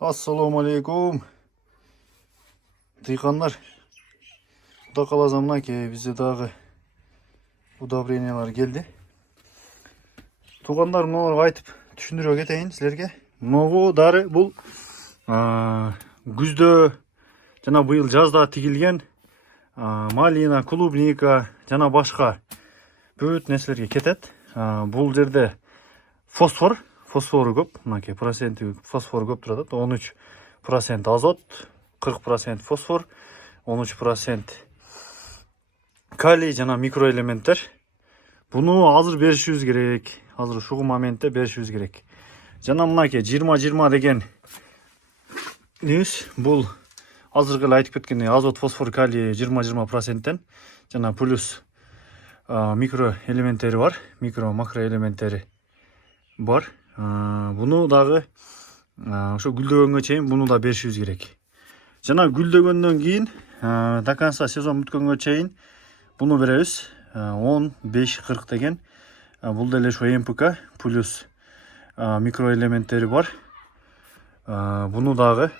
Assalamu alaikum. Dıykanlar. Kuda kalazamına ki bize dağı udabreynyalar geldi. Туғандар мыналарға айтып түшүндүрө кетейин силерге. Могу дары бул күздө жана быйыл жазда тигилген малина, клубника жана башка бүт нерселерге кетет. Бул жерде фосфору көп, мынакей проценти фосфор көп турат. 13% азот, 40% фосфор, 13% калий жана микроэлементтер. Буну азыр беришибиз керек. Азыр ушул моментте беришибиз керек. Жана мынакей 20-20 деген небиз бул азыркы эле айтып кеткендей азот, фосфор, калий 20-20%тен жана плюс микроэлементтери бар, макроэлементтери бар. Буну дагы ошо гүлдөгөнгө чейин буну да беришибиз керек. Жана гүлдөгөндөн кийин до конца сезон бүткөнгө чейин буну беребиз. 15-40 деген бул деле ошо МПК плюс микроэлементтери бар. Буну дагы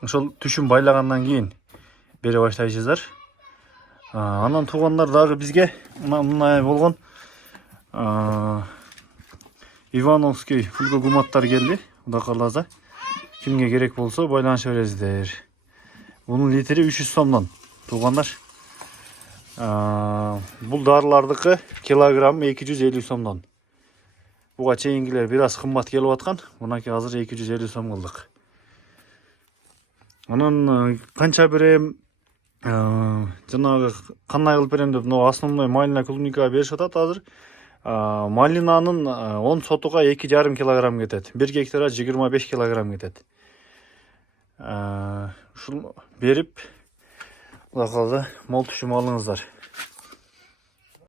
ошол түшүм байлагандан кийин бере баштайсыздар. Анан туугандар дагы бизге мындай болгон Ивановский фульгогуматтар келди. Кудай кааласа кимге керек болсо байланыша бересиздер. Бунун литри 300 сомдон туугандар. Бул дарылардыкы килограмм 250 сомдон. Буга чейингилер бир аз кымбат келип аткан. Мынакей азыр 250 сом кылдык. Анан канча берем, жанагы кандай кылып берем деп мына основной малина, клубника беришип атат азыр. Малинанын 10 сотуга 2,5 килограмм кетет. 1 гектара 25 килограмм кетет. Ушул берип, Кудай кааласа мол түшүм алыңыздар.